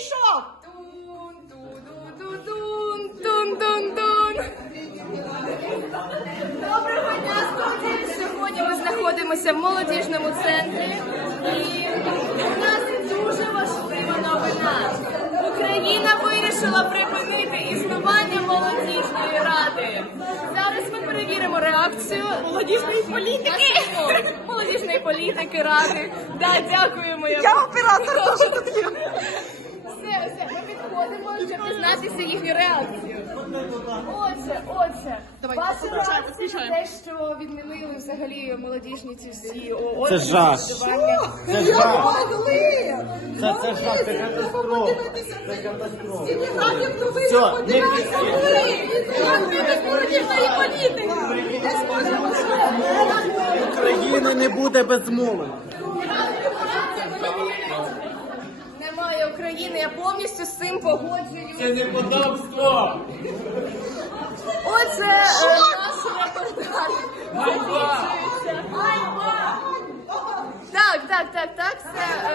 пішов. Доброго дня, студії! Сьогодні ми знаходимося в молодіжному центрі. І у нас дуже важлива новина. Україна вирішила припинити існування молодіжної ради. Зараз ми перевіримо реакцію молодіжної політики. Молодіжної політики ради. Да, дякую, Я оператор, що тут є. Підходимо, дізнатися їхню реакцію. Отже, отже, ваша реакція на те, що відмінили взагалі молодіжні ці всі о, Це жах. самоврядування. Це жах. Це, це жах, це катастрофа. подивитися. Це катастрофа. Все, не. України не буде без мови. України, я повністю з цим погоджуюсь. Це не подобство. Оце е, наш репортаж. Так, так, так, так. Все. Е,